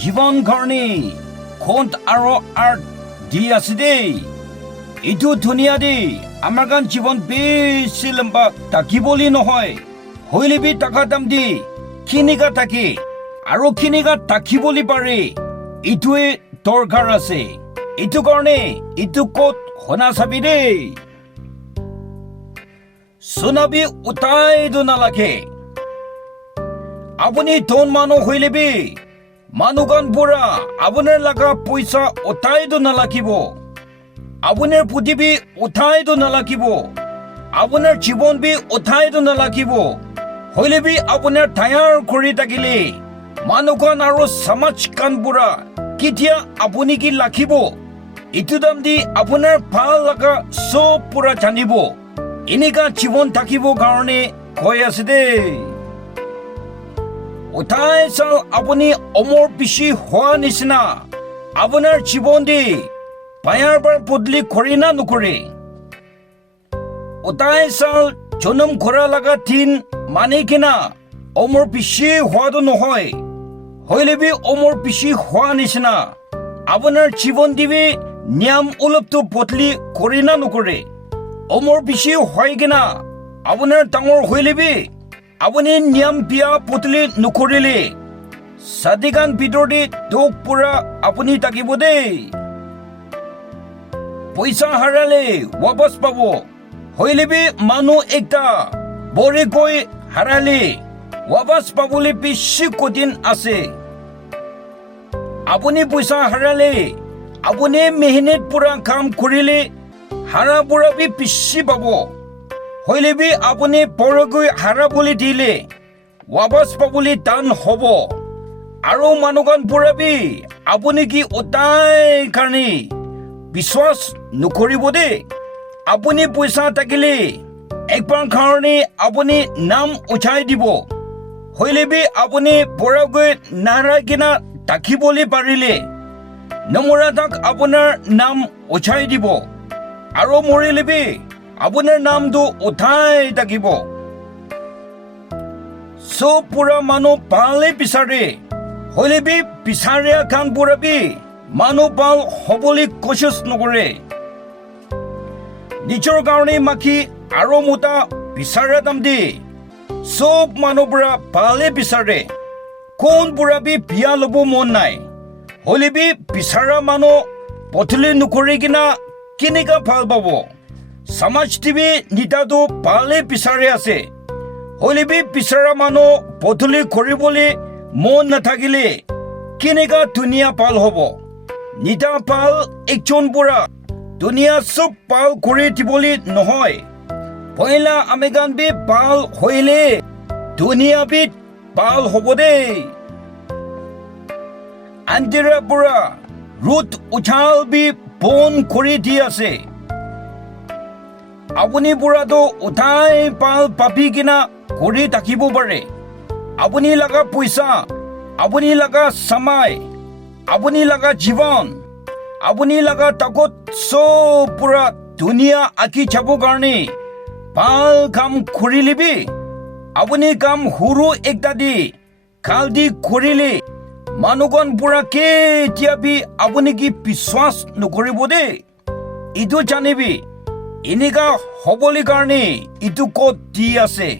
জীৱন ঘৰণি খোন্দ আৰু আৰ্ট দি আছে দেই এইটো ধুনীয়া দেই আমাৰ গান জীৱন বেছি লম্বা থাকিবলৈ নহয় হইলেবি টাকা দাম দি খিনিকা থাকি আৰু খিনিকা থাকিবলৈ পাৰে এইটোৱে দৰকাৰ আছে এইটো কাৰণে এইটো ক'ত শুনা চাবি দেই শুনাবি উঠাইতো নালাগে আপুনি ধন মানুহ হইলেবি মানুহগান বুঢ়া আপোনাৰ লগা পইচা উঠাইতো নালাগিব আপোনাৰ পৃথিৱী উঠাইতো নালাগিব আপোনাৰ জীৱন বি উঠাইতো নালাগিব হইলেবি আপোনাৰ তৈয়াৰ কৰি থাকিলে মানুহগান আৰু সমাজ গান বুঢ়া কেতিয়া আপুনি কি লাখিব এইটো দাম দি আপোনাৰ ভাল লগা চব পুৰা জানিব এনেকা জীৱন থাকিব কাৰণে কৈ আছে দেই উঠাই চাল আপুনি অমৰ পিছি হোৱা নিচিনা আপোনাৰ জীৱন দি পায়াৰ বাৰ বদলি কৰি না নকৰে উঠাই চাল জনম ঘৰা লগা দিন মানে কিনা অমৰ পিছি হোৱাটো নহয় হইলেবি অমৰ পিছি হোৱা নিচিনা আপোনাৰ জীৱন দিবি নিয়ম অলপটো বদলি কৰি না নকৰে অমৰ পিছি হয় কিনা আপোনাৰ ডাঙৰ হইলেবি আপুনি নিয়ম বিয়া বদলি নকৰিলে সাদিগান ভিতৰতে দুখ পুৰা আপুনি থাকিব দেই পইচা হাৰালে ৱাপছ পাব হইলেবি মানুহ একটা বৰিকৈ হাৰালে ৱাপছ পাবলৈ বেছি কঠিন আছে আপুনি পইচা হাৰালে আপুনি মেহনত পুৰা কাম কৰিলে হাৰা পুৰা বি বেছি পাব হইলেবি আপুনি পৰকৈ হাৰাবলৈ দিলে ৱাপছ পাবলৈ টান হ'ব আৰু মানুহগান পুৰাবি আপুনি কি উঠাই কাৰণে বিশ্বাস নকৰিব দেই আপুনি পইচা থাকিলে একবাৰ কাৰণে আপুনি নাম উঠাই দিব হইলেবি আপুনি পৰকৈ নাৰায় কিনা থাকিবলৈ পাৰিলে নমৰা তাক আপোনাৰ নাম উঠাই দিব আৰু মৰিলেবি আপোনাৰ নামটো উঠাই থাকিব চব পুৰা মানুহ ভালে বিচাৰে হইলেবি বিচাৰে কাম পুৰাবি মানুহ ভাল হ'বলৈ কোচিছ নকৰে নিজৰ কাৰণে মাখি আৰু মোটা বিচাৰে দাম দি চব মানুহ পুৰা ভালে বিচাৰে কোন পুৰাবি বিয়া ল'ব মন নাই হইলেবি বিচাৰা মানুহ বদলি নকৰি কিনা কেনেকা ভাল পাব সমাজ টিভি নেতাটো ভালে বিচাৰে আছে হইলেবি বিচাৰা মানুহ বদলি কৰিবলৈ মন নাথাকিলে কেনেকা ধুনীয়া পাল হ'ব নেতা পাল একজন বুঢ়া দুনিয়া চব পাল কৰি দিবলৈ নহয় পহিলা আমি গান বি পাল হইলে দুনিয়া বি পাল হ'ব দেই আন্তিৰা বুঢ়া ৰুট উঠাল বি বন কৰি দি আছে আপুনি বুঢ়াটো উঠাই পাল পাপি কিনা কৰি থাকিব পাৰে আপুনি লগা পইচা আপুনি লগা সময় আপুনি লগা জীৱন আপুনি লগা তাকত চব পুৰা দুনিয়া আঁকি চাব কাৰণে ভাল কাম কৰিলেবি আপুনি কাম সৰু একটা দি কাল দি কৰিলে মানুহগণ পুৰা কেতিয়াবি আপুনি কি বিশ্বাস নকৰিব দেই এইটো জানিবি এনেকা হ'বলৈ কাৰণে এইটো ক'ত দি আছে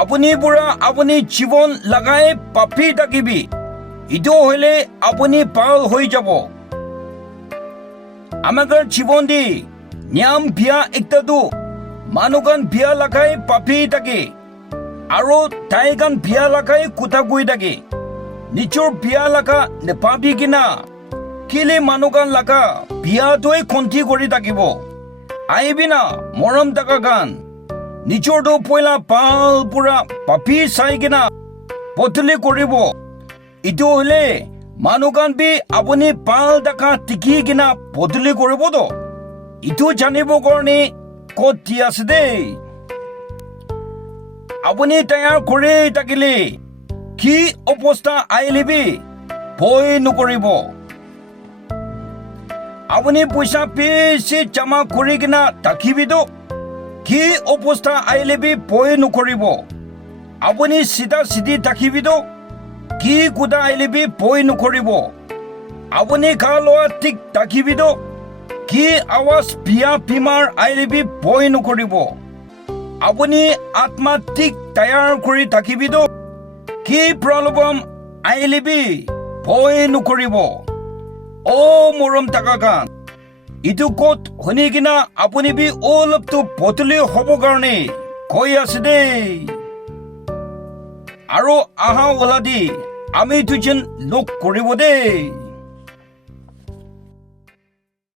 আপুনি পুৰা আপুনি জীৱন লগাই পাপি থাকিবি এইটো হলে আপুনি পাল হৈ যাব আমাৰ জীৱন দি নিয়ম বিয়া একটাটো মানুহগান বিয়া লগাই পাপি থাকে আৰু তাইগান বিয়া লগাই কোঠা গৈ থাকে নিজৰ বিয়া লগা নেপাবি কিনা কেলে মানুহগান লগা বিয়াটোৱে খন্তি কৰি থাকিব আহিবি না মৰম থকা গান নিজৰটো পইলা পাল পুৰা পাপি চাই কিনা বদলি কৰিব এইটো হলে মানুহগান বি আপুনি পাল দেখা টিকি কিনা বদলি কৰিবতো এইটো জানিব কাৰণে ক'ত দি আছে দেই আপুনি তৈয়াৰ কৰি থাকিলে কি অৱস্থা আহিলেবি ভয় নকৰিব আপুনি পইচা বেছি জমা কৰি কিনা থাকিবিতো কি অৱস্থা আহিলেবি ভয় নকৰিব আপুনি চিধা চিধি থাকিবিতো কি কুদা আহিলেবি ভয় নকৰিব আপুনি খা লোৱা ঠিক থাকিবিদ কি আৱাজ বিয়া বিমাৰ আহিলেবি ভয় নকৰিব আপুনি আত্মা ঠিক তৈয়াৰ কৰি থাকিবিদ কি প্ৰলোভন আহিলেবি ভয় নকৰিব মৰম থকা গান ইটো ক'ত শুনি কিনা আপুনি বি অলপটো বদলি হ'ব কাৰণে কৈ আছে দেই আৰু আহা ওলাদি আমি দুজন লগ কৰিব দেই